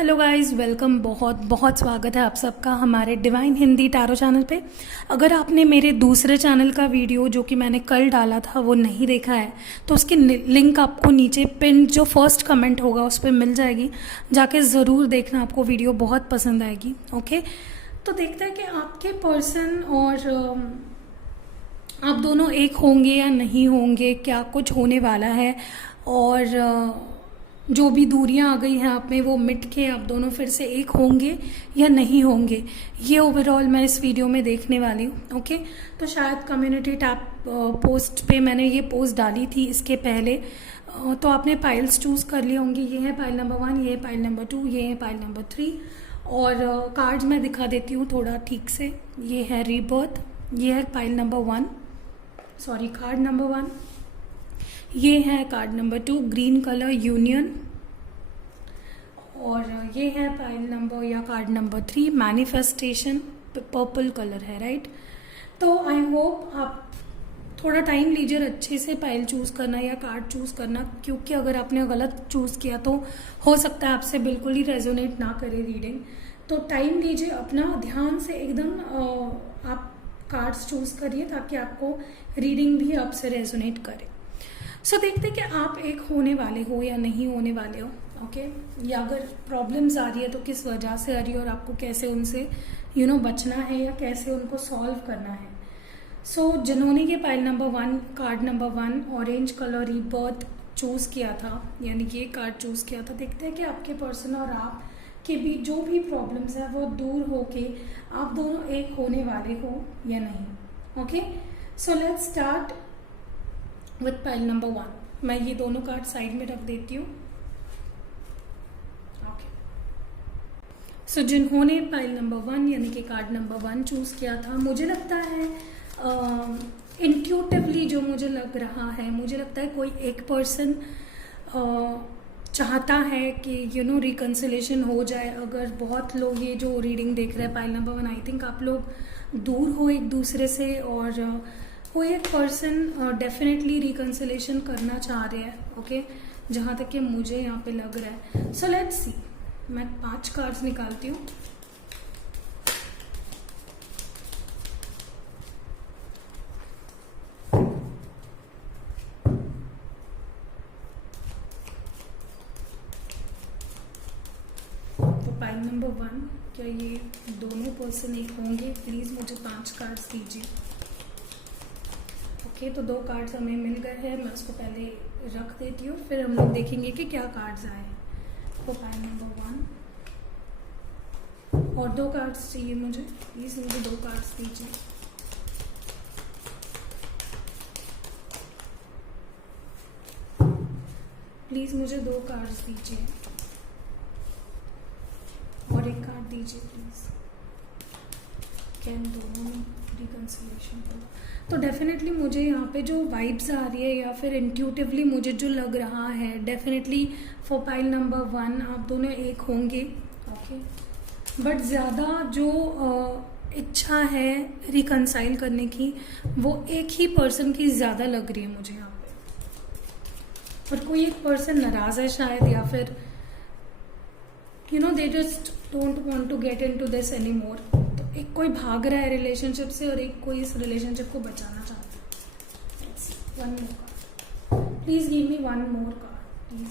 Hello guys, welcome. बहुत बहुत स्वागत है आप सबका हमारे डिवाइन हिंदी टैरो चैनल पे। अगर आपने मेरे दूसरे चैनल का वीडियो जो कि मैंने कल डाला था वो नहीं देखा है तो उसकी लिंक आपको नीचे पिन जो फर्स्ट कमेंट होगा उस पर मिल जाएगी। जाके ज़रूर देखना, आपको वीडियो बहुत पसंद आएगी। ओके, तो देखते हैं कि आपके पर्सन और आप दोनों एक होंगे या नहीं होंगे, क्या कुछ होने वाला है, और जो भी दूरियां आ गई हैं आप में वो मिट के आप दोनों फिर से एक होंगे या नहीं होंगे, ये ओवरऑल मैं इस वीडियो में देखने वाली हूँ। ओके, तो शायद कम्युनिटी टैब पोस्ट पे मैंने ये पोस्ट डाली थी इसके पहले, तो आपने पाइल्स चूज़ कर लिए होंगे। ये है पाइल नंबर 1, ये है पाइल नंबर 2, ये है पाइल नंबर 3। और कार्ड्स मैं दिखा देती हूँ थोड़ा ठीक से। ये है रीबर्थ, ये है pile number 1, sorry card number 1। ये है card number 2 green colour union, और ये है पाइल नंबर या card number 3 manifestation, purple colour है, राइट। तो आई होप आप थोड़ा टाइम लीजिए अच्छे से पाइल चूज़ करना या कार्ड चूज़ करना, क्योंकि अगर आपने गलत चूज़ किया तो हो सकता है आपसे बिल्कुल ही रेजोनेट ना करे रीडिंग। तो टाइम लीजिए अपना, ध्यान से एकदम आप कार्ड्स चूज़ करिए ताकि आपको रीडिंग भी आपसे रेजोनेट करे। सो देखते हैं कि आप एक होने वाले हो या नहीं होने वाले हो। ओके, या अगर प्रॉब्लम्स आ रही है तो किस वजह से आ रही है और आपको कैसे उनसे बचना है या कैसे उनको सॉल्व करना है। सो जिन्होंने ये pile number 1 card number 1 orange colour rebirth choose किया था, यानी कि ये कार्ड चूज़ किया था, देखते हैं कि आपके पर्सन और आप के भी जो भी प्रॉब्लम्स है वो दूर हो के आप दोनों एक होने वाले हो या नहीं। Okay, so let's start with pile number 1। मैं ये दोनों कार्ड साइड में रख देती हूँ। ओके, सो जिन्होंने पाइल नंबर 1 यानी कि कार्ड नंबर 1 चूज किया था, मुझे लगता है इंट्यूटिवली जो मुझे लग रहा है, मुझे लगता है कोई एक पर्सन चाहता है कि रिकन्सिलेशन हो जाए। अगर बहुत लोग ये जो रीडिंग देख रहे हैं पाइल नंबर 1, आई थिंक आप लोग दूर हो एक दूसरे से, और कोई एक पर्सन डेफिनेटली रिकन्सिलेशन करना चाह रहे हैं। ओके, जहाँ तक कि मुझे यहाँ पे लग रहा है। सो लेट्स सी, मैं 5 कार्ड्स निकालती हूँ। तो पाइल नंबर 1, क्या ये दोनों पर्सन एक होंगे? प्लीज़ मुझे 5 कार्ड्स दीजिए। ओके, तो 2 कार्ड्स हमें मिल गए हैं, मैं उसको पहले रख देती हूँ, फिर हम लोग देखेंगे कि क्या कार्ड्स आए। तो पाइल नंबर 1 और 2 कार्ड्स चाहिए मुझे, प्लीज़ मुझे 2 कार्ड्स दीजिए। प्लीज़ मुझे 2 कार्ड्स दीजिए और 1 कार्ड दीजिए प्लीज़। कैन दोनों में रिकन्सिलेशन करो। तो डेफिनेटली मुझे यहाँ पे जो वाइब्स आ रही है या फिर इंट्यूटिवली मुझे जो लग रहा है, डेफिनेटली फॉर पाइल नंबर 1 आप दोनों एक होंगे। ओके, बट ज़्यादा जो इच्छा है रिकन्साइल करने की वो एक ही पर्सन की ज़्यादा लग रही है मुझे यहाँ पे। और कोई एक पर्सन नाराज़ है शायद, या फिर they just don't want to get into this any more. तो एक कोई भाग रहा है रिलेशनशिप से और एक कोई इस रिलेशनशिप को बचाना चाहता है। 1 more card, please give me 1 more card please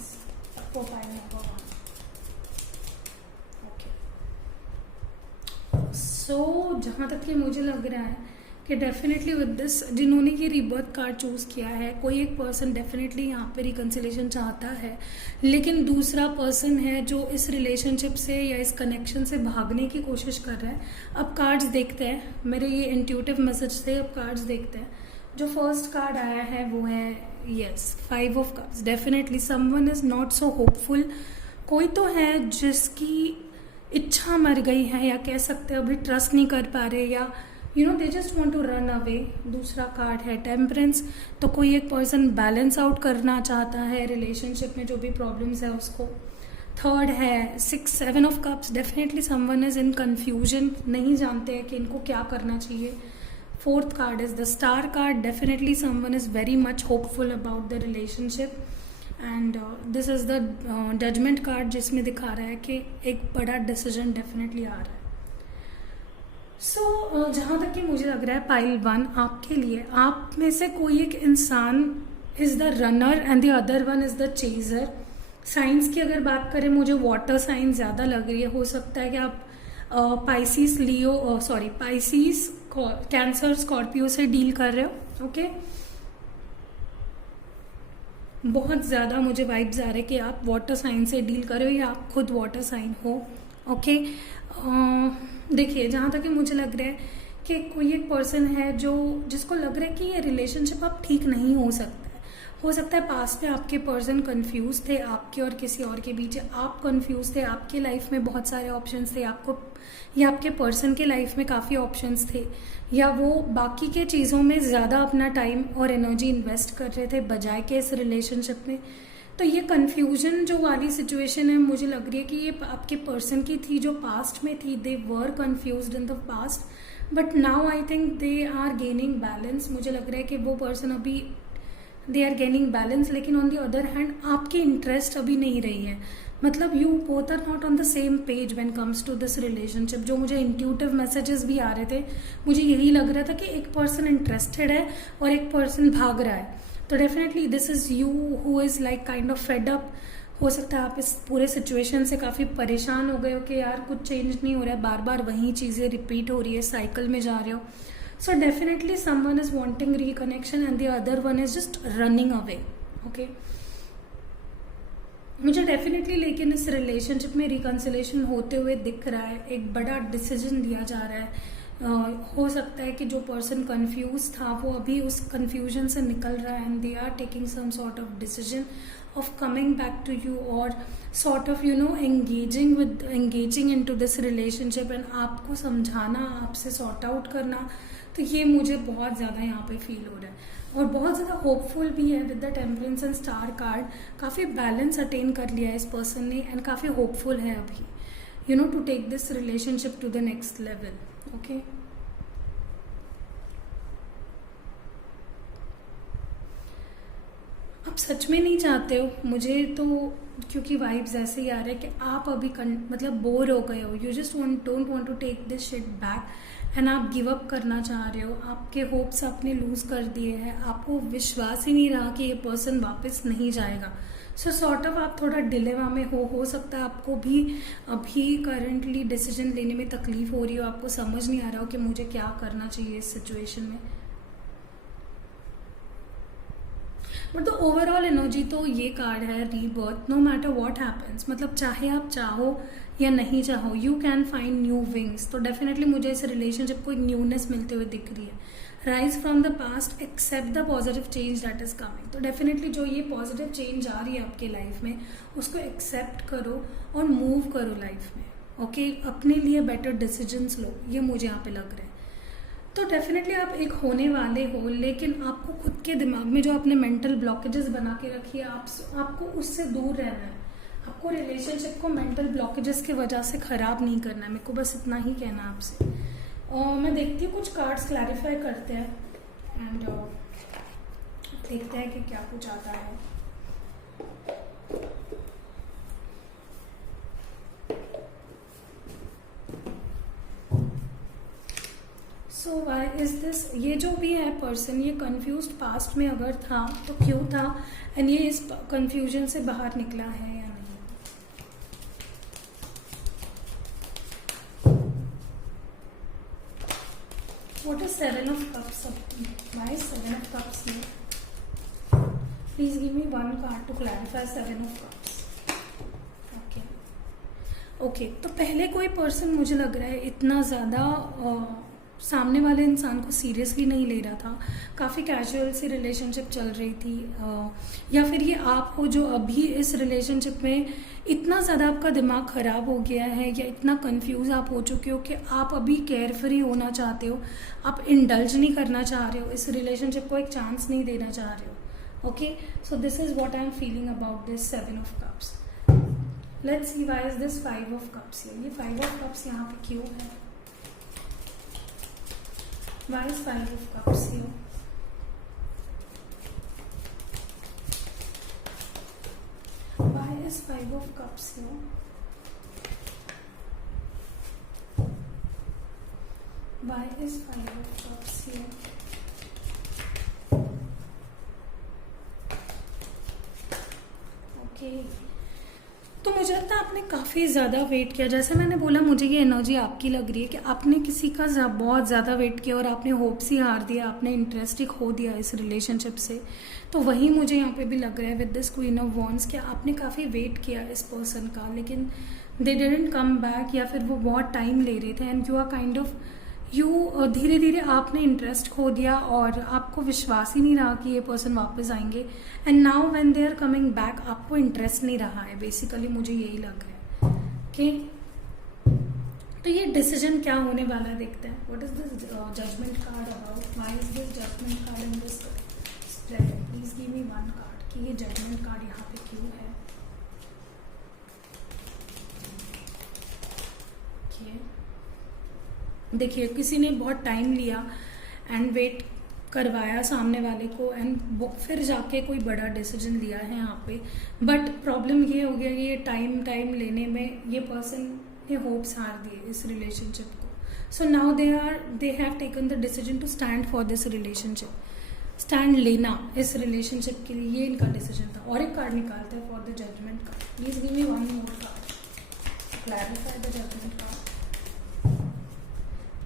for pile number 1। Okay, so जहाँ तक कि मुझे लग रहा है कि डेफिनेटली विद दिस, जिन्होंने ये रीबर्थ कार्ड चूज़ किया है, कोई एक पर्सन डेफिनेटली यहाँ पे रिकन्सिलेशन चाहता है, लेकिन दूसरा पर्सन है जो इस रिलेशनशिप से या इस कनेक्शन से भागने की कोशिश कर रहा है। अब कार्ड्स देखते हैं, मेरे ये इंट्यूटिव मैसेज थे, अब कार्ड्स देखते हैं। जो फर्स्ट कार्ड आया है वो है yes 5 of cups. Definitely someone is not so hopeful. कोई तो है जिसकी इच्छा मर गई है, या कह सकते हैं अभी ट्रस्ट नहीं कर पा रहे, या they just want to run away. दूसरा कार्ड है टेम्परेंस। तो कोई एक पर्सन बैलेंस आउट करना चाहता है रिलेशनशिप में जो भी प्रॉब्लम्स है उसको। थर्ड है 7 of cups. Definitely someone is in confusion, नहीं जानते हैं कि इनको क्या करना चाहिए। Fourth card is the star card. Definitely someone is very much hopeful about the relationship. And this is the judgment card, जिसमें दिखा रहा है कि एक बड़ा डिसीजन डेफिनेटली आ रहा है. सो जहाँ तक कि मुझे लग रहा है पाइल 1 आपके लिए, आप में से कोई एक इंसान is the runner and the other one is the chaser. Science की अगर बात करें, मुझे वाटर साइन ज़्यादा लग रही है. हो सकता है कि आप पाइसिस पाइसिस कैंसर स्कॉर्पियो से डील कर रहे हो. ओके, बहुत ज़्यादा मुझे वाइब्स आ रहे कि आप वाटर साइन से डील कर रहे हो या आप खुद वाटर साइन हो. ओके, देखिए जहाँ तक कि मुझे लग रहा है कि कोई एक पर्सन है जिसको लग रहा है कि ये रिलेशनशिप अब ठीक नहीं हो सकता है. हो सकता है पास्ट में आपके पर्सन कंफ्यूज थे, आपके और किसी और के बीच आप कंफ्यूज थे. आपके लाइफ में बहुत सारे ऑप्शंस थे आपको, या आपके पर्सन के लाइफ में काफ़ी ऑप्शंस थे, या वो बाकी के चीज़ों में ज़्यादा अपना टाइम और एनर्जी इन्वेस्ट कर रहे थे बजाय के इस रिलेशनशिप में. तो ये कन्फ्यूजन जो वाली सिचुएशन है, मुझे लग रही है कि ये आपके पर्सन की थी जो पास्ट में थी. They were confused in the past, but now I think they are gaining balance. मुझे लग रहा है कि वो पर्सन अभी दे आर गेनिंग बैलेंस, लेकिन ऑन द अदर हैंड आपकी इंटरेस्ट अभी नहीं रही है. मतलब you both are not on the same page when comes to this relationship. जो मुझे इंट्यूटिव मैसेजेस भी आ रहे थे, मुझे यही लग रहा था कि एक पर्सन इंटरेस्टेड है और एक पर्सन भाग रहा है. तो definitely this is you who is like kind of fed up. हो सकता है आप इस पूरे सिचुएशन से काफ़ी परेशान हो गए हो कि यार कुछ चेंज नहीं हो रहा है, बार बार वही चीज़ें रिपीट हो रही है, साइकिल में जा रहे हो. So definitely someone is wanting reconnection and the other one is just running away. Okay, मुझे डेफिनेटली लेकिन इस रिलेशनशिप में रिकन्सिलेशन होते हुए दिख रहा है. एक बड़ा डिसीजन लिया जा रहा है. हो सकता है कि जो पर्सन कंफ्यूज था वो अभी उस कंफ्यूजन से निकल रहा है and they are taking some sort of decision of coming back to you और sort of engaging into this relationship and आपको समझाना, आपसे सॉर्ट आउट करना. तो ये मुझे बहुत ज़्यादा यहाँ पे फील हो रहा है और बहुत ज़्यादा होपफुल भी है. With the temperance and star card काफ़ी बैलेंस अटेन कर लिया है इस पर्सन ने एंड काफ़ी होपफुल है अभी to take this relationship to the next level. Okay, आप सच में नहीं चाहते हो, मुझे तो क्योंकि वाइब्स ऐसे ही आ रहे हैं कि आप अभी मतलब बोर हो गए हो. You just don't want to take this shit back and आप गिव अप करना चाह रहे हो. आपके होप्स आपने लूज कर दिए हैं, आपको विश्वास ही नहीं रहा कि ये पर्सन वापस नहीं जाएगा. सो सॉर्ट ऑफ आप थोड़ा डिलेमा में हो सकता है आपको भी अभी करंटली डिसीजन लेने में तकलीफ हो रही हो, आपको समझ नहीं आ रहा हो कि मुझे क्या करना चाहिए इस सिचुएशन में. बट द ओवरऑल एनर्जी तो ये कार्ड है rebirth. No matter what happens, मतलब चाहे आप चाहो या नहीं चाहो, you can find new wings. तो डेफिनेटली मुझे इस रिलेशनशिप को एक न्यूनेस मिलते हुए दिख रही है. Rise from the past, accept the positive change that is coming. तो डेफिनेटली जो ये पॉजिटिव चेंज आ रही है आपके लाइफ में, उसको एक्सेप्ट करो और मूव करो लाइफ में. ओके, अपने लिए बेटर डिसीजंस लो, ये मुझे यहाँ पे लग रहा है. तो डेफिनेटली आप एक होने वाले हो, लेकिन आपको खुद के दिमाग में जो आपने मेंटल ब्लॉकेजेस बना के रखी है, आपको उससे दूर रहना है. आपको रिलेशनशिप को मेंटल ब्लॉकेजेस की वजह से ख़राब नहीं करना है. मेरे को बस इतना ही कहना है आपसे. मैं देखती हूँ कुछ कार्ड्स क्लैरिफाई करते हैं एंड देखते हैं कि क्या कुछ आता है. सो वाई इज दिस, ये जो भी है पर्सन, ये कंफ्यूज्ड पास्ट में अगर था तो क्यों था एंड ये इस कंफ्यूजन से बाहर निकला है या नहीं. What is Seven of Cups? Why is Seven of Cups here? Please give me one card to clarify Seven of Cups. Okay, तो पहले कोई पर्सन मुझे लग रहा है इतना ज़्यादा सामने वाले इंसान को सीरियसली नहीं ले रहा था. काफ़ी कैजुअल सी रिलेशनशिप चल रही थी. या फिर ये आप हो जो अभी इस रिलेशनशिप में इतना ज़्यादा आपका दिमाग ख़राब हो गया है या इतना कंफ्यूज आप हो चुके हो कि आप अभी केयर फ्री होना चाहते हो, आप इंडल्ज नहीं करना चाह रहे हो, इस रिलेशनशिप को एक चांस नहीं देना चाह रहे हो. Okay, so this is what I am feeling about this seven of cups. Let's see why is this five of cups. ये फाइव ऑफ कप्स यहाँ पे क्यों है? Why is Five of Cups here? is 5 of cups here? Why is 5 of cups here? Okay, तो मुझे लगता है आपने काफ़ी ज़्यादा वेट किया। जैसे मैंने बोला, मुझे ये एनर्जी आपकी लग रही है कि आपने किसी का बहुत ज़्यादा वेट किया और आपने होप्स ही हार दिया, आपने इंटरेस्ट ही खो दिया इस रिलेशनशिप से। तो वही मुझे यहाँ पे भी लग रहा है with this queen of wands कि आपने काफ़ी वेट किया इस पर्सन का, लेकिन दे डिडंट कम बैक, या फिर वो बहुत टाइम ले रहे थे। And you are kind of धीरे धीरे आपने इंटरेस्ट खो दिया और आपको विश्वास ही नहीं रहा कि ये पर्सन वापस आएंगे। And now when they are coming back आपको इंटरेस्ट नहीं रहा है, बेसिकली मुझे यही लग रहा है। ओके, तो ये डिसीजन क्या होने वाला है देखते हैं। What is this judgment card about? Why is this judgment card in this spread? Please give me one card कि ये जजमेंट कार्ड यहाँ पे क्यों है। देखिए, किसी ने बहुत टाइम लिया एंड वेट करवाया सामने वाले को, एंड फिर जाके कोई बड़ा डिसीजन लिया है यहाँ पे। बट प्रॉब्लम ये हो गया कि ये टाइम लेने में ये पर्सन ने होप्स हार दिए इस रिलेशनशिप को। So now they have taken the decision to stand for this relationship, stand लेना इस रिलेशनशिप के लिए, ये इनका डिसीजन था। और एक कार्ड निकालते हैं for the judgment card. Please give me one more card, clarify the judgment card.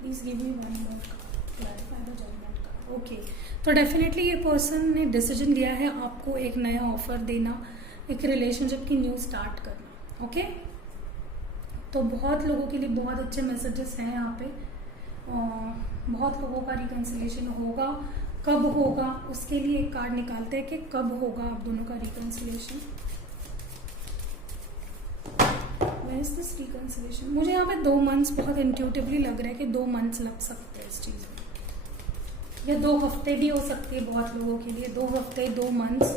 Please give me one more card, clarify the judgment card. Okay, तो डेफिनेटली ये पर्सन ने डिसीजन लिया है आपको एक नया ऑफर देना, एक रिलेशनशिप की न्यू स्टार्ट करना। ओके, तो बहुत लोगों के लिए बहुत अच्छे मैसेजेस हैं यहाँ पे। बहुत लोगों का रिकन्सिलेशन होगा। कब होगा उसके लिए एक कार्ड निकालते हैं कि कब होगा आप दोनों का reconciliation. When is this reconciliation? मुझे यहाँ पे 2 मंथ्स बहुत इंट्यूटिवली लग रहा है कि 2 मंथ्स लग सकते हैं इस चीज़ में, या 2 हफ्ते भी हो सकती है बहुत लोगों के लिए। 2 हफ्ते, 2 months.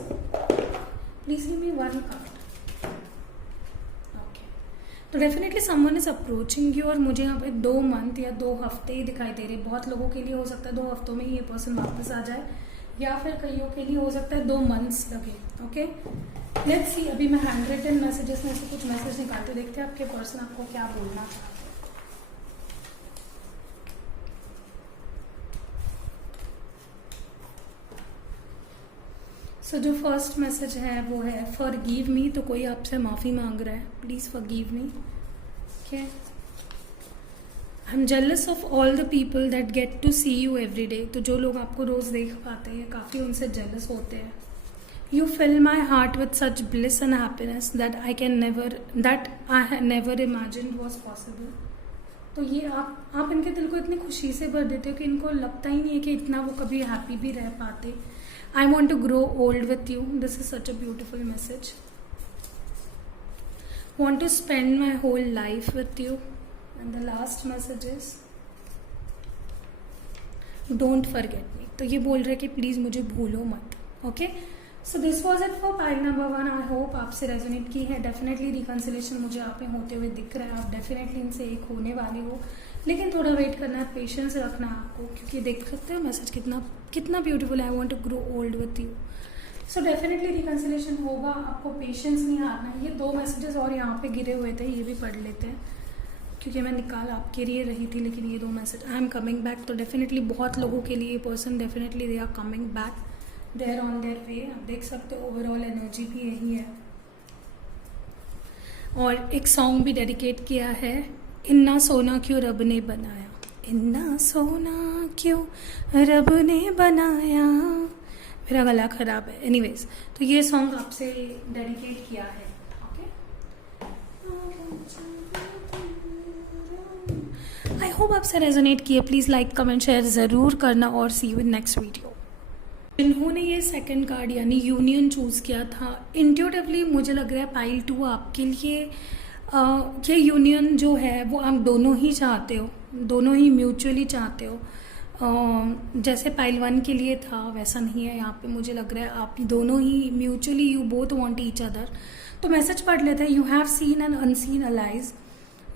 Please give me one card. Okay, तो definitely someone is approaching you, और मुझे यहाँ पे 2 मंथ या 2 हफ्ते ही दिखाई दे रहे। बहुत लोगों के लिए हो सकता है 2 हफ्तों में ही ये पर्सन वापस आ जाए, या फिर कईयों के लिए हो सकता है 2 मंथ्स लगे। ओके, लेट्स सी। अभी मैं हैंड रिटन मैसेजेस में से कुछ मैसेज निकालते देखते हैं आपके पर्सन आपको क्या बोलना चाहते हैं। सो जो फर्स्ट मैसेज है वो है फॉरगिव मी। तो कोई आपसे माफ़ी मांग रहा है, please forgive me. Okay, I am jealous of all the people that get to see you every day. तो जो लोग आपको रोज़ देख पाते हैं काफ़ी उनसे जेलस होते हैं। You fill my heart with such bliss and happiness that I never imagined was possible. तो ये आप इनके दिल को इतनी खुशी से भर देते हो कि इनको लगता ही नहीं है कि इतना वो कभी हैप्पी भी रह पाते। I want to grow old with you. This is such a beautiful message. Want to spend my whole life with you. And the last message is don't forget me. तो ये बोल रहे कि प्लीज़ मुझे भूलो मत। Okay, so this was it for pile number 1। I hope आपसे resonate की है। डेफिनेटली रिकन्सिलेशन मुझे आप में होते हुए दिख रहा है। आप डेफिनेटली इनसे एक होने वाले हो, लेकिन थोड़ा वेट करना है, पेशेंस रखना है आपको, क्योंकि देख सकते हो मैसेज कितना ब्यूटीफुल है। I want to grow old with you. So definitely reconciliation होगा, आपको पेशेंस नहीं हारना है। ये 2 मैसेजेस और यहाँ पे गिरे हुए थे, ये भी पढ़ लेते हैं क्योंकि मैं निकाल आपके लिए रही थी, लेकिन ये 2 message. I am coming back. तो डेफिनेटली बहुत लोगों के लिए ये person definitely they are coming back, they are on their way. आप देख सकते हो ओवरऑल एनर्जी भी यही है। और एक सॉन्ग भी डेडिकेट किया है, इन्ना सोना क्यों रब ने बनाया, इन्ना सोना क्यों रब ने बनाया। मेरा गला खराब है। एनीवेज, तो ये सॉन्ग आपसे डेडिकेट किया है। आई होप आपसे रेजोनेट किए। प्लीज़ लाइक कमेंट शेयर ज़रूर करना, और सी यू इन नेक्स्ट वीडियो। जिन्होंने ये सेकंड कार्ड यानी यूनियन चूज़ किया था, इंट्यूटिवली मुझे लग रहा है पाइल 2 आपके लिए ये यूनियन जो है वो आप दोनों ही चाहते हो, दोनों ही म्यूचुअली चाहते हो। जैसे पाइल 1 के लिए था वैसा नहीं है यहाँ पे। मुझे लग रहा है आप दोनों ही mutually you both want each other. तो मैसेज पढ़ लेते हैं। You have seen and unseen allies,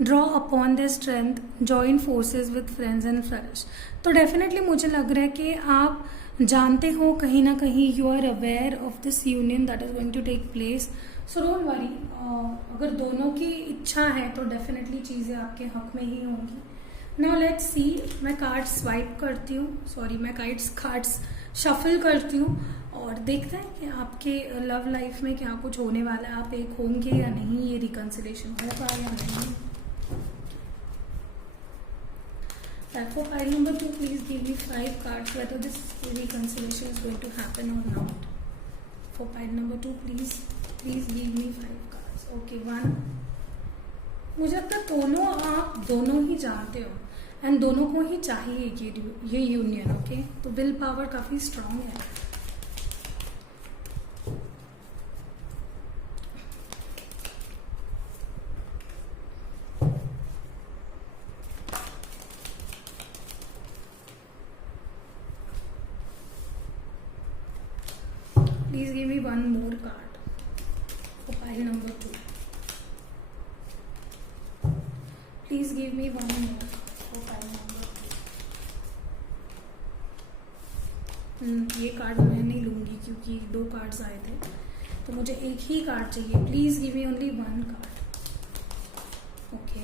draw upon their strength, join forces with friends and flourish. तो डेफिनेटली मुझे लग रहा है कि आप जानते हो कहीं ना कहीं, you are aware of this union that is going to take place. So don't worry, अगर दोनों की इच्छा है तो डेफिनेटली चीज़ें आपके हक में ही होंगी। नाउ लेट्स सी, मैं कार्ड स्वाइप करती हूँ, सॉरी मैं कार्ड्स शफल करती हूँ और देखते हैं कि आपके लव लाइफ में क्या कुछ होने वाला है, आप एक होंगे या नहीं, ये रिकंसिलेशन होगा या नहीं। For pile number 2, please give me 5 cards whether this reconciliation is going to happen or not. For pile number 2, please give me 5 cards. Okay, 1. मुझे लगता है दोनों, आप दोनों ही जानते हो एंड दोनों को ही चाहिए ये यूनियन। ओके, तो विल पावर काफी स्ट्रांग है। Please give me one more card for pile number 2. Please give me one more for pile number 2. ये कार्ड मैं नहीं लूंगी क्योंकि 2 कार्ड्स आए थे, तो मुझे एक ही कार्ड चाहिए। Please give me only 1 card. Okay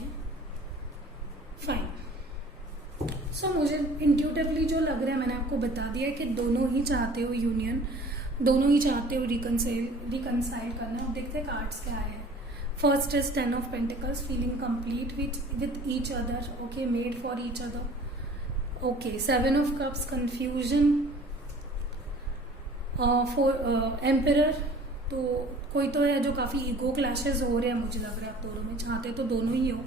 fine. So मुझे इंट्यूटिवली जो लग रहा है, मैंने आपको बता दिया है कि दोनों ही चाहते हो यूनियन, दोनों ही चाहते हो रिकंसाइल करना। अब देखते हैं कार्ड्स क्या है। First is 10 of pentacles, feeling complete with each other. Okay, made for each other. Okay, 7 of cups, confusion. For emperor, तो कोई तो है जो काफी ईगो क्लैशेस हो रहे हैं, मुझे लग रहा है आप दोनों में चाहते तो दोनों ही हो।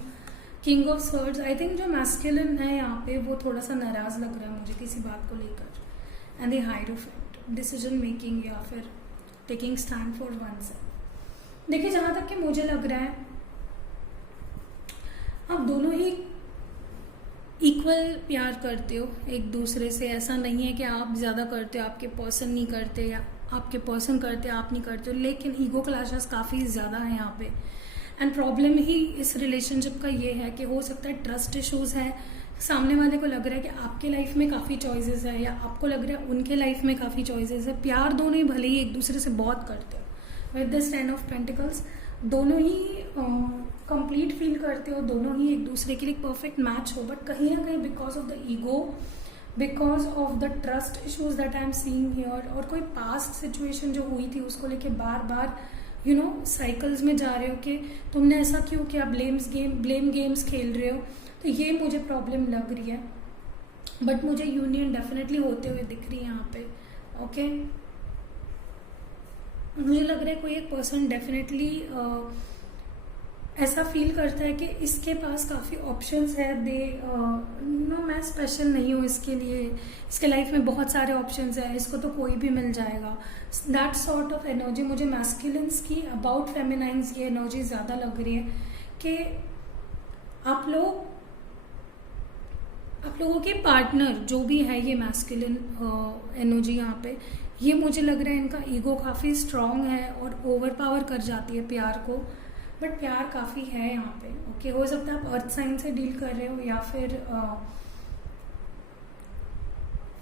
King of swords, I think जो मैस्कुलिन है यहाँ पे वो थोड़ा सा नाराज लग रहा है मुझे किसी बात को लेकर। And the hierophant, decision making या फिर taking stand for one self. देखिए, जहां तक कि मुझे लग रहा है आप दोनों ही इक्वल प्यार करते हो एक दूसरे से। ऐसा नहीं है कि आप ज्यादा करते हो, आपके पर्सन नहीं करते, या आपके पर्सन करते आप नहीं करते हो, लेकिन ईगो क्लैशेस काफी ज्यादा है यहाँ पे। एंड प्रॉब्लम ही इस रिलेशनशिप का ये है कि हो सकता है ट्रस्ट इश्यूज है, सामने वाले को लग रहा है कि आपके लाइफ में काफ़ी चॉइसेस है, या आपको लग रहा है उनके लाइफ में काफ़ी चॉइसेस है। प्यार दोनों ही भले ही एक दूसरे से बहुत करते हो। विद दिस 10 ऑफ पेंटिकल्स, दोनों ही कंप्लीट फील करते हो, दोनों ही एक दूसरे के लिए परफेक्ट मैच हो, बट कहीं ना कहीं because of the ego, because of the trust issues that I am seeing here, और कोई पास्ट सिचुएशन जो हुई थी उसको लेके बार बार साइकिल्स में जा रहे हो कि तुमने ऐसा क्यों किया, ब्लेम गेम्स खेल रहे हो। तो ये मुझे प्रॉब्लम लग रही है, बट मुझे यूनियन डेफिनेटली होते हुए दिख रही है यहाँ पे। ओके, मुझे लग रहा है कोई एक पर्सन डेफिनेटली ऐसा फील करता है कि इसके पास काफ़ी ऑप्शंस है, मैं स्पेशल नहीं हूँ इसके लिए, इसके लाइफ में बहुत सारे ऑप्शंस है, इसको तो कोई भी मिल जाएगा। दैट सॉर्ट ऑफ एनर्जी मुझे मैस्कुलिन्स की अबाउट फेमिनाइंस की एनर्जी ज़्यादा लग रही है कि आप लोगों के पार्टनर जो भी है, ये मैस्कुलिन एनर्जी यहाँ पे, ये मुझे लग रहा है इनका ईगो काफ़ी स्ट्रांग है और ओवर पावर कर जाती है प्यार को, बट प्यार काफ़ी है यहाँ पे। ओके, हो सकता है आप अर्थ साइन से डील कर रहे हो या फिर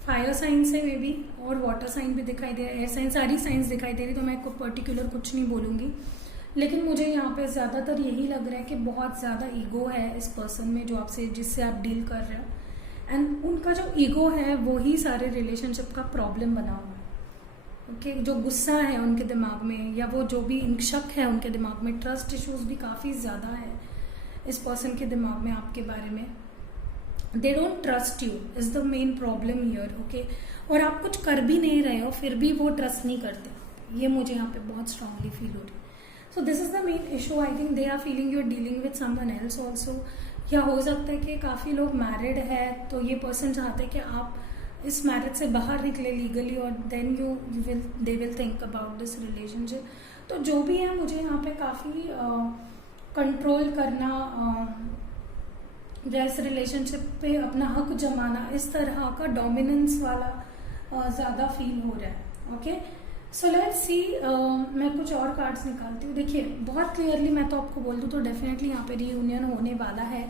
फायर साइन से मे बी, और वाटर साइन भी दिखाई दे रहा है, एयर साइन, सारी साइंस दिखाई दे रही, तो मैं पर्टिकुलर कुछ नहीं बोलूँगी, लेकिन मुझे यहाँ पे ज़्यादातर यही लग रहा है कि बहुत ज़्यादा ईगो है इस पर्सन में जिससे आप डील कर रहे हो, एंड उनका जो ईगो है वो ही सारे रिलेशनशिप का प्रॉब्लम बना हुआ है। ओके, जो गुस्सा है उनके दिमाग में, या वो जो भी शक है उनके दिमाग में, ट्रस्ट इश्यूज भी काफ़ी ज़्यादा है इस पर्सन के दिमाग में आपके बारे में। They don't trust you is the main problem here. Okay, और आप कुछ कर भी नहीं रहे हो फिर भी वो ट्रस्ट नहीं करते, ये मुझे यहाँ पे बहुत स्ट्रांगली फील हो रही है। So this is the main issue. I think they are feeling you are dealing with someone else also, या हो सकता है कि काफ़ी लोग मैरिड है, तो ये पर्सन चाहते हैं कि आप इस मैरिज से बाहर निकले लीगली, और then they will think about this relationship. तो जो भी है, मुझे यहाँ पे काफ़ी कंट्रोल करना, इस रिलेशनशिप पे अपना हक जमाना, इस तरह का डोमिनेंस वाला ज़्यादा फील हो रहा है। ओके, सो लेट्स सी, मैं कुछ और कार्ड्स निकालती हूँ। देखिए, बहुत क्लियरली मैं तो आपको बोल दूँ तो डेफिनेटली यहाँ पे रीयूनियन होने वाला है,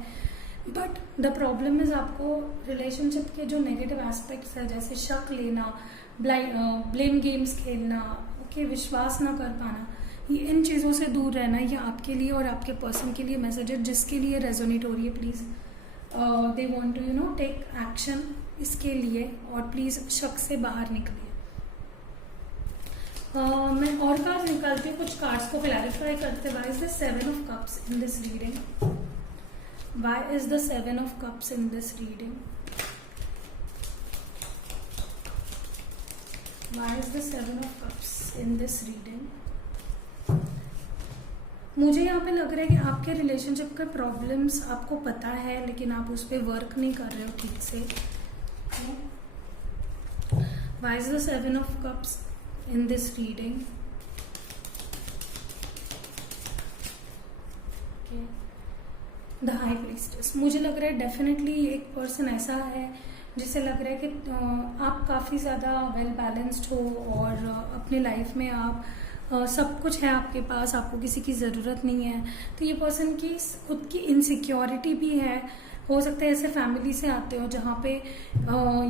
बट द प्रॉब्लम इज आपको रिलेशनशिप के जो नेगेटिव एस्पेक्ट्स है, जैसे शक लेना, ब्लेम गेम्स खेलना, ओके, विश्वास ना कर पाना, ये इन चीज़ों से दूर रहना, ये आपके लिए और आपके पर्सन के लिए मैसेज है, जिसके लिए रेजोनेट हो रही है please they want to take action इसके लिए, और प्लीज़ शक से बाहर निकलिए। मैं और कार्ड्स निकालती हूँ, कुछ कार्ड्स को क्लैरिफाई करते। Why is the 7 of cups in this reading? Why is the 7 of cups in this reading? Why is the 7 of cups in this reading? मुझे यहाँ पे लग रहा है कि आपके रिलेशनशिप के प्रॉब्लम्स आपको पता है, लेकिन आप उस पर वर्क नहीं कर रहे हो ठीक से। Why is the 7 of Cups in this reading? Okay. The High Priestess, मुझे लग रहा है डेफिनेटली एक पर्सन ऐसा है जिसे लग रहा है कि आप काफ़ी ज़्यादा वेल बैलेंस्ड हो और अपने लाइफ में आप सब कुछ है आपके पास, आपको किसी की ज़रूरत नहीं है। तो ये पर्सन की खुद की इनसिक्योरिटी भी है। हो सकता है ऐसे फैमिली से आते हो जहाँ पे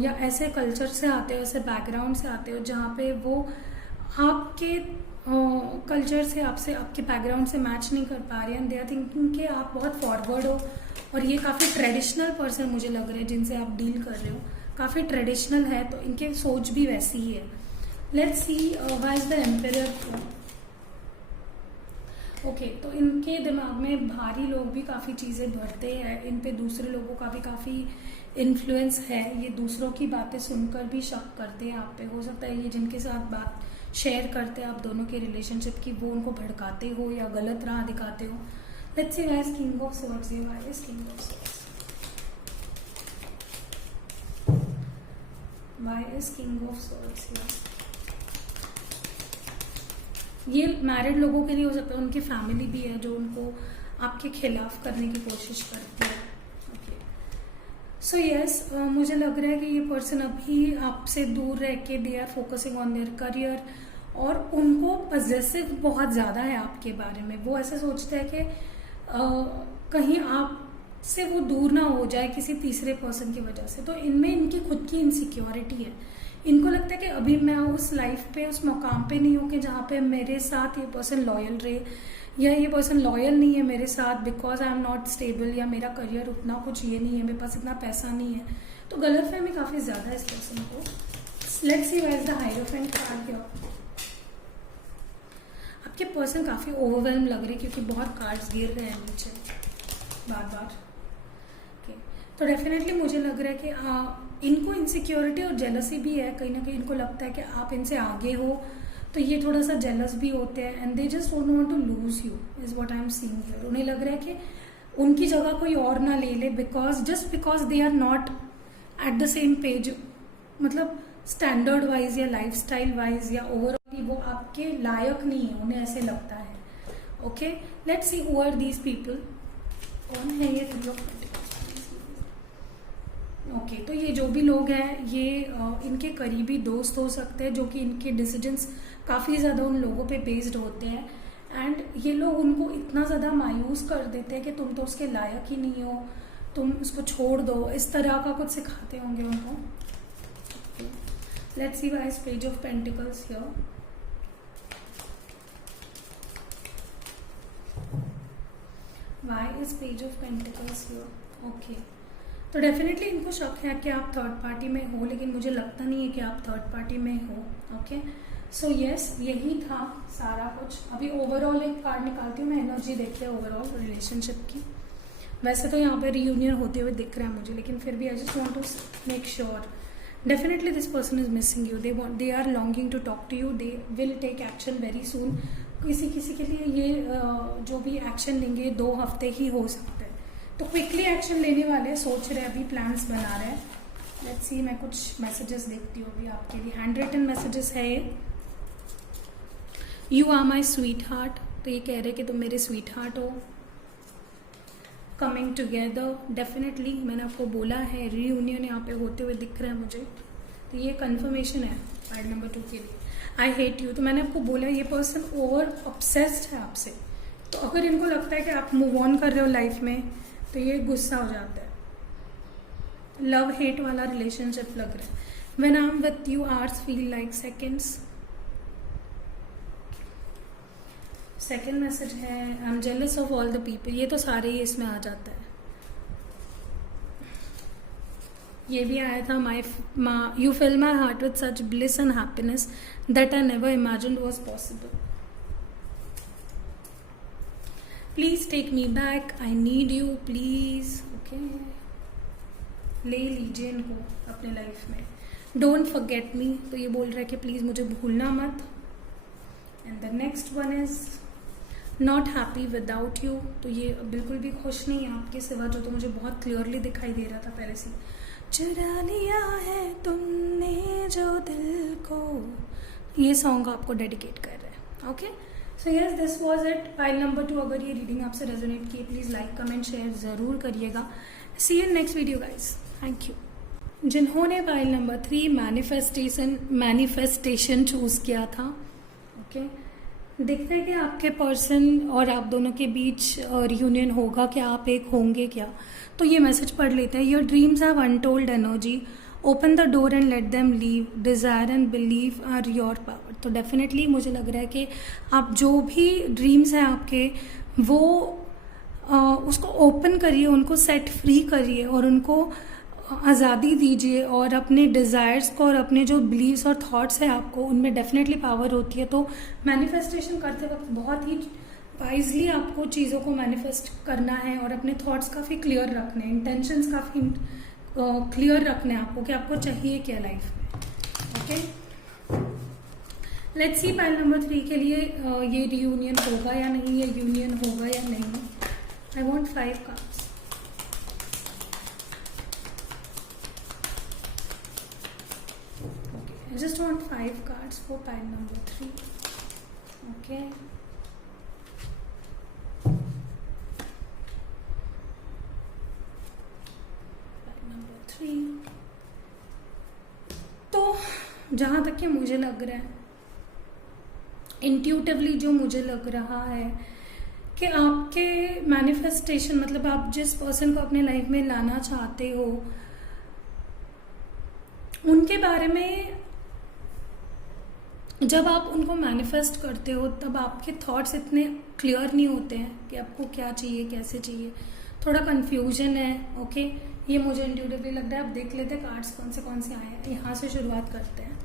या ऐसे कल्चर से आते हो, ऐसे बैकग्राउंड से आते हो जहाँ पे वो आपके कल्चर से, आपसे, आपके बैकग्राउंड से मैच नहीं कर पा रहे हैं। दे आर थिंकिंग कि आप बहुत फॉरवर्ड हो, और ये काफ़ी ट्रेडिशनल पर्सन मुझे लग रहे हैं जिनसे आप डील कर रहे हो, काफ़ी ट्रेडिशनल है, तो इनके सोच भी वैसी ही है। Let's see why is the emperor. Okay, तो इनके दिमाग में भारी लोग भी काफ़ी चीज़ें भरते हैं, इन पे दूसरे लोगों का भी काफ़ी इन्फ्लुएंस है। ये दूसरों की बातें सुनकर भी शक करते हैं आप पे। हो सकता है ये जिनके साथ बात शेयर करते हैं आप दोनों के रिलेशनशिप की, वो उनको भड़काते हो या गलत राह दिखाते हो। Let's see why is king of swords. ये why is king of swords? Why is king of swords? ये मैरिड लोगों के लिए हो सकता है, उनकी फैमिली भी है जो उनको आपके खिलाफ करने की कोशिश करती है। ओके, सो यस, मुझे लग रहा है कि ये पर्सन अभी आपसे दूर रह के they are focusing on their career, और उनको पजेसिव बहुत ज़्यादा है आपके बारे में। वो ऐसे सोचते हैं कि कहीं आपसे वो दूर ना हो जाए किसी तीसरे पर्सन की वजह से। तो इनमें इनकी खुद की इनसिक्योरिटी है। इनको लगता है कि अभी मैं उस लाइफ पे, उस मुकाम पे नहीं हूँ कि जहाँ पे मेरे साथ ये पर्सन लॉयल रहे, या ये पर्सन लॉयल नहीं है मेरे साथ because I am not stable, या मेरा करियर उतना कुछ ये नहीं है, मेरे पास इतना पैसा नहीं है। तो गलतफहमी काफ़ी ज़्यादा है इस पर्सन को। Let's see why is the hierophant card here. आपके पर्सन काफ़ी ओवरवेल्म लग रहे हैं क्योंकि बहुत कार्ड्स गिर रहे हैं नीचे बार बार। तो डेफिनेटली मुझे लग रहा है कि इनको इनसिक्योरिटी और जेलसी भी है। कहीं ना कहीं इनको लगता है कि आप इनसे आगे हो, तो ये थोड़ा सा जेलस भी होते हैं, and they just don't want to lose you is what I am seeing here. उन्हें लग रहा है कि उनकी जगह कोई और ना ले ले, because they are not at the same page, मतलब स्टैंडर्ड वाइज या लाइफ स्टाइल वाइज या ओवरऑल वो आपके लायक नहीं है, उन्हें ऐसे लगता है। Okay, let's see who are these people. कौन है ये लोग? ओके, तो ये जो भी लोग हैं ये इनके करीबी दोस्त हो सकते हैं, जो कि इनके डिसीजंस काफ़ी ज़्यादा उन लोगों पे बेस्ड होते हैं, एंड ये लोग उनको इतना ज़्यादा मायूस कर देते हैं कि तुम तो उसके लायक ही नहीं हो, तुम उसको छोड़ दो, इस तरह का कुछ सिखाते होंगे उनको। Let's see why is page of pentacles here. Why is page of pentacles here? Okay, तो डेफिनेटली इनको शक है कि आप थर्ड पार्टी में हो, लेकिन मुझे लगता नहीं है कि आप थर्ड पार्टी में हो। ओके, सो यस, यही था सारा कुछ। अभी ओवरऑल एक कार्ड निकालती हूँ मैं, एनर्जी देखिए ओवरऑल रिलेशनशिप की। वैसे तो यहाँ पे रीयूनियन होते हुए दिख रहा है मुझे, लेकिन फिर भी I just want to make sure. Definitely this person is missing you, they are longing to talk to you, they will take action very soon. किसी के लिए ये जो भी एक्शन लेंगे 2 हफ्ते ही हो सकते हैं, तो क्विकली एक्शन लेने वाले, सोच रहे, अभी प्लान्स बना रहे हैं। लेट्स सी, मैं कुछ मैसेजेस देखती हूँ अभी आपके लिए। हैंड रिटन मैसेजेस है ये। You are my sweetheart, तो ये कह रहे कि तुम मेरे स्वीट हार्ट हो। कमिंग टुगेदर, डेफिनेटली मैंने आपको बोला है रीयूनियन यहाँ पे होते हुए दिख रहा है मुझे, तो ये कंफर्मेशन है कार्ड नंबर 2 के लिए। आई हेट यू, तो मैंने आपको बोला ये पर्सन ओवर ऑब्सेस्ड है आपसे। तो अगर इनको लगता है कि आप मूव ऑन कर रहे हो लाइफ में, तो ये गुस्सा हो जाता है। लव हेट वाला रिलेशनशिप लग रहा है। When I am with you hours feel like seconds. Second message है I am jealous of all the people, ये तो सारे ही इसमें आ जाता है। ये भी आया था you fill my heart with such bliss and happiness that I never imagined was possible. Please take me back, I need you please. Okay, ले लीजिए इनको अपने लाइफ में। डोंट फॉरगेट मी, तो ये बोल रहा है कि प्लीज मुझे भूलना मत। And the next one is not happy without you, तो ये बिल्कुल भी खुश नहीं है आपके सिवा, जो तो मुझे बहुत क्लियरली दिखाई दे रहा था पहले से। चुरा लिया है तुमने जो दिल को, ये सॉन्ग आपको डेडिकेट कर रहे हैं। Okay, so yes this was it pile number 2। अगर ये रीडिंग आपसे रेजोनेट की प्लीज लाइक कमेंट शेयर जरूर करिएगा। See you next video guys, thank you. जिन्होंने पाइल नंबर 3 मैनिफेस्टेशन चूज किया था, ओके, देखते हैं कि आपके पर्सन और आप दोनों के बीच रियूनियन होगा क्या, आप एक होंगे क्या। तो ये मैसेज पढ़ लेते हैं। Your dreams have untold energy, open the door and let them leave, desire and believe are your power. तो डेफिनेटली मुझे लग रहा है कि आप जो भी ड्रीम्स हैं आपके, वो उसको ओपन करिए, उनको सेट फ्री करिए और उनको आज़ादी दीजिए, और अपने डिज़ायर्स को और अपने जो बिलीव्स और थॉट्स हैं आपको, उनमें डेफिनेटली पावर होती है। तो मैनिफेस्टेशन करते वक्त बहुत ही वाइजली आपको चीज़ों को मैनिफेस्ट करना है और अपने थॉट्स काफ़ी क्लियर रखने हैं, इंटेंशंस काफ़ी क्लियर रखने हैं आपको कि आपको चाहिए क्या लाइफ में। Okay, let's C pile number 3 के लिए ये रियूनियन होगा या नहीं, ये यूनियन होगा या नहीं। I want 5 cards. I just want 5 cards for pile number 3. Okay. Pile number 3. तो जहाँ तक कि मुझे लग रहा है, इंट्यूटिवली जो मुझे लग रहा है कि आपके मैनिफेस्टेशन, मतलब आप जिस पर्सन को अपने लाइफ में लाना चाहते हो, उनके बारे में जब आप उनको मैनिफेस्ट करते हो तब आपके थॉट्स इतने क्लियर नहीं होते हैं कि आपको क्या चाहिए, कैसे चाहिए, थोड़ा कंफ्यूजन है। ओके, ये मुझे इंट्यूटिवली लग रहा है। आप देख लेते हैं कार्ड्स कौन से आए हैं। यहाँ से शुरुआत करते हैं।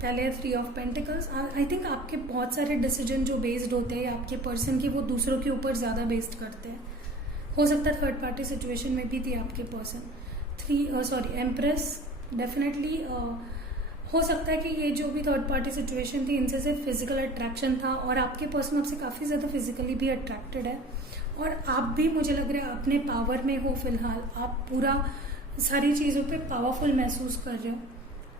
पहले 3 ऑफ पेंटिकल्स। आई थिंक आपके बहुत सारे डिसीजन जो बेस्ड होते हैं आपके पर्सन की, वो दूसरों के ऊपर ज़्यादा बेस्ड करते हैं। हो सकता है थर्ड पार्टी सिचुएशन में भी थी आपके पर्सन। एम्प्रेस, डेफिनेटली हो सकता है कि ये जो भी थर्ड पार्टी सिचुएशन थी, इनसे सिर्फ फिजिकल अट्रैक्शन था और आपके पर्सन आपसे काफ़ी ज़्यादा फिजिकली भी अट्रैक्टेड है, और आप भी मुझे लग रहा है अपने पावर में हो फिलहाल। आप पूरा सारी चीज़ों पे पावरफुल महसूस कर रहे हो।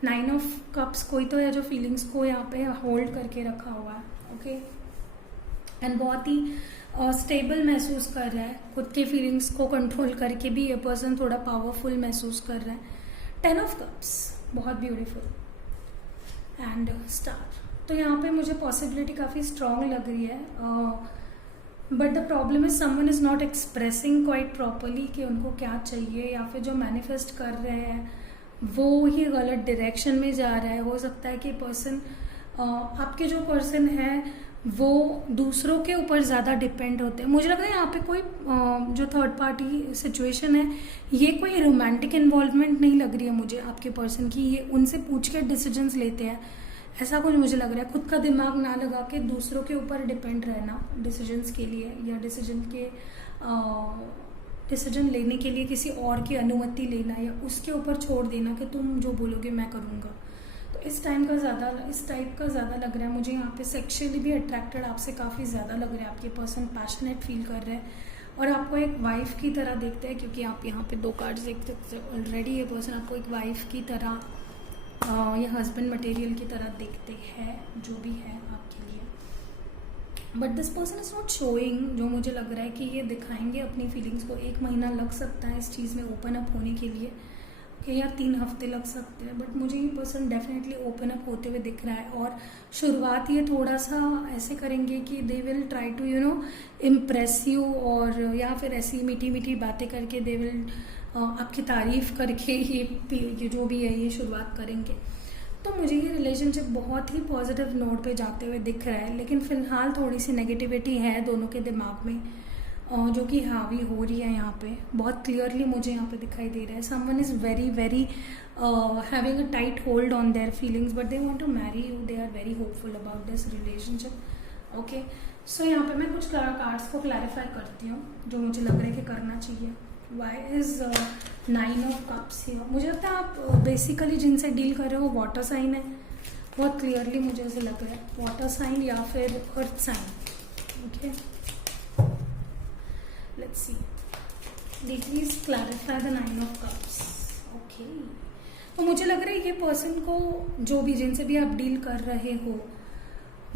9 ऑफ कप्स, कोई तो है जो फीलिंग्स को यहाँ पे होल्ड करके रखा हुआ है। ओके, एंड बहुत ही स्टेबल महसूस कर रहा है, खुद के फीलिंग्स को कंट्रोल करके भी ये पर्सन थोड़ा पावरफुल महसूस कर रहा है। 10 ऑफ कप्स, बहुत ब्यूटीफुल, एंड स्टार। तो यहाँ पे मुझे पॉसिबिलिटी काफ़ी स्ट्रॉन्ग लग रही है, but the problem is someone is not expressing quite properly कि उनको क्या चाहिए, या फिर जो मैनिफेस्ट कर रहे हैं वो ही गलत डायरेक्शन में जा रहा है। हो सकता है कि पर्सन, आपके जो पर्सन है वो दूसरों के ऊपर ज़्यादा डिपेंड होते हैं। मुझे लग रहा है यहाँ पे कोई जो थर्ड पार्टी सिचुएशन है, ये कोई रोमांटिक इन्वॉल्वमेंट नहीं लग रही है मुझे आपके पर्सन की। ये उनसे पूछ के डिसीजंस लेते हैं, ऐसा कुछ मुझे लग रहा है। खुद का दिमाग ना लगा के दूसरों के ऊपर डिपेंड रहना डिसीजंस के लिए, या डिसीजन लेने के लिए किसी और की अनुमति लेना, या उसके ऊपर छोड़ देना कि तुम जो बोलोगे मैं करूँगा। तो इस टाइप का ज़्यादा लग रहा है मुझे। यहाँ पे सेक्सुअली भी अट्रैक्टेड आपसे काफ़ी ज़्यादा लग रहा है। आपके पर्सन पैशनेट फील कर रहे हैं और आपको एक वाइफ की तरह देखते हैं, क्योंकि आप यहाँ पे 2 कार्ड्स देख सकते हो ऑलरेडी। ये पर्सन आपको एक वाइफ की तरह या हस्बैंड मटेरियल की तरह देखते हैं, जो भी है आपके लिए। But this person is not showing, जो मुझे लग रहा है कि ये दिखाएंगे अपनी फीलिंग्स को। 1 महीना लग सकता है इस चीज़ में ओपन अप होने के लिए, या 3 हफ्ते लग सकते हैं, बट मुझे ये पर्सन डेफिनेटली ओपन अप होते हुए दिख रहा है। और शुरुआत ये थोड़ा सा ऐसे करेंगे कि they will try to impress you, और या फिर ऐसी मीठी मीठी बातें करके दे विल आपकी तारीफ करके ये जो भी है ये शुरुआत करेंगे। तो मुझे ये रिलेशनशिप बहुत ही पॉजिटिव नोट पे जाते हुए दिख रहा है, लेकिन फ़िलहाल थोड़ी सी नेगेटिविटी है दोनों के दिमाग में, जो कि हावी हो रही है यहाँ पे। बहुत क्लियरली मुझे यहाँ पे दिखाई दे रहा है someone is very very having a tight hold on their feelings, but they want to marry you, they are very hopeful about this relationship. Okay, so यहाँ पे मैं कुछ कार्ड्स को क्लैरिफाई करती हूँ जो मुझे लग रहा है कि करना चाहिए। Why is 9 of cups here. मुझे लगता है आप बेसिकली जिनसे डील कर रहे हो वाटर साइन है, बहुत क्लियरली मुझे ऐसे लग रहा है, वाटर साइन या फिर earth sign. Okay, let's see, please clarify the 9 of cups। okay, तो मुझे लग रहा है ये पर्सन को, जो भी जिनसे भी आप डील कर रहे हो,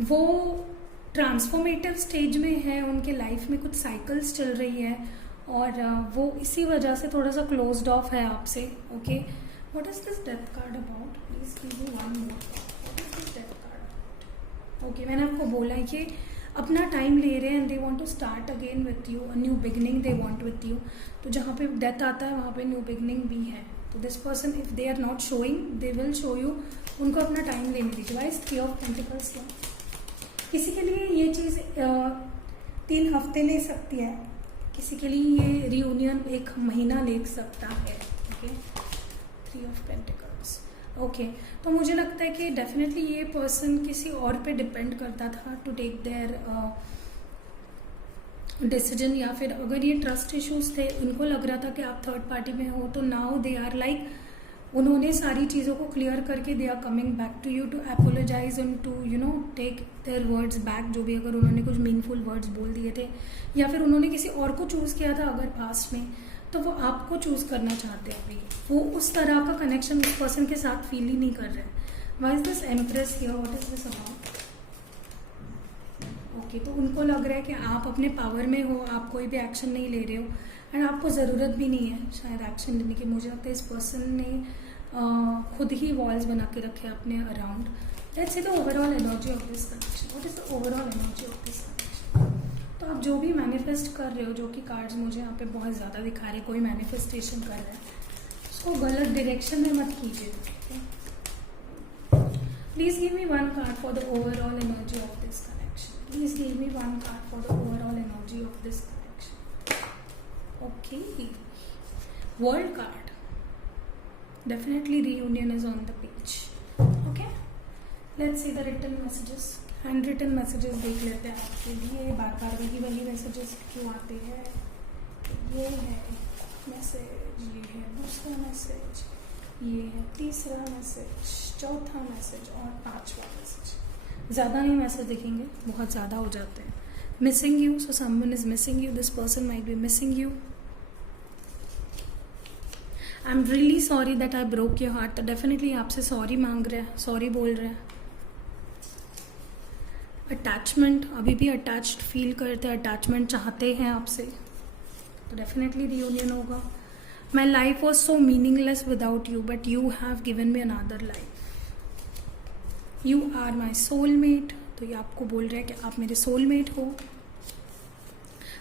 वो ट्रांसफॉर्मेटिव स्टेज में है, उनके लाइफ में कुछ साइकिल्स चल रही है और वो इसी वजह से थोड़ा सा क्लोज्ड ऑफ है आपसे। Okay, what is this death card about? Please give me one more card. What is this death card about? Okay, मैंने आपको बोला है कि अपना टाइम ले रहे हैं and they want to start again with you, a new beginning they want with you. तो जहाँ पे डेथ आता है वहाँ पे न्यू बिगनिंग भी है। तो this person if they are not showing they will show you. उनको अपना टाइम लेने दीजिए। वाइज 3 ऑफ पेंटिकल्स है। किसी के लिए ये चीज़ 3 हफ्ते ले सकती है, किसी के लिए ये रियूनियन 1 महीना ले सकता है। Okay, 3 of pentacles. ओके, तो मुझे लगता है कि डेफिनेटली ये पर्सन किसी और पे डिपेंड करता था टू टेक देयर डिसीजन, या फिर अगर ये ट्रस्ट इश्यूज थे, उनको लग रहा था कि आप थर्ड पार्टी में हो, तो नाउ दे आर लाइक, उन्होंने सारी चीज़ों को क्लियर करके they are coming back to you to apologize and to take their words back. जो भी अगर उन्होंने कुछ मीनिंगफुल वर्ड्स बोल दिए थे या फिर उन्होंने किसी और को चूज़ किया था अगर पास्ट में, तो वो आपको चूज़ करना चाहते हैं अभी। वो उस तरह का कनेक्शन उस पर्सन के साथ फील ही नहीं कर रहे हैं। Why is this empress here? What is this about? Okay, तो उनको लग रहा है कि आप अपने पावर में हो, आप कोई भी एक्शन नहीं ले रहे हो एंड आपको ज़रूरत भी नहीं है शायद एक्शन लेने की। मुझे लगता है इस पर्सन ने खुद ही वॉल्स बना के रखे अपने around. Let's see the overall energy of this connection. What is the overall energy of this connection? तो आप जो भी मैनिफेस्ट कर रहे हो, जो कि कार्ड्स मुझे यहाँ पे बहुत ज़्यादा दिखा रहे हैं, कोई मैनिफेस्टेशन कर रहा है, उसको गलत डायरेक्शन में मत कीजिए। Please give me 1 card for the overall energy of this connection. Please give me 1 card for the overall energy of this connection. Okay, world card. Definitely reunion is on the page. Okay, let's see the written messages. Handwritten messages देख लेते हैं आपके लिए। बार बार वही messages क्यों आते हैं? ये है मैसेज, ये है दूसरा मैसेज, ये है तीसरा मैसेज, चौथा मैसेज और 5वां मैसेज। ज़्यादा नहीं मैसेज दिखेंगे, बहुत ज़्यादा हो जाते हैं। Missing you, so someone is missing you, this person might be missing you. I am really sorry that I broke your heart. तो डेफिनेटली आपसे सॉरी मांग रहे हैं, सॉरी बोल रहे हैं। अटैचमेंट, अभी भी अटैच्ड फील करते हैं, अटैचमेंट चाहते हैं आपसे, तो डेफिनेटली रियूनियन होगा। My life was so meaningless without you, but you have given me another life. You are my soulmate. तो ये आपको बोल रहे हैं कि आप मेरे सोलमेट हो।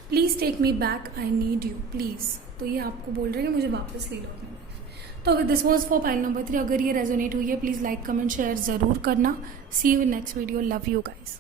Please take me back, I need you please. तो ये आपको बोल रहे हैं कि मुझे वापस ले लो अपनी लाइफ। तो this was for pile number 3। अगर ये रेजोनेट हुई है प्लीज़ लाइक कमेंट शेयर ज़रूर करना। See you in next video. Love you guys.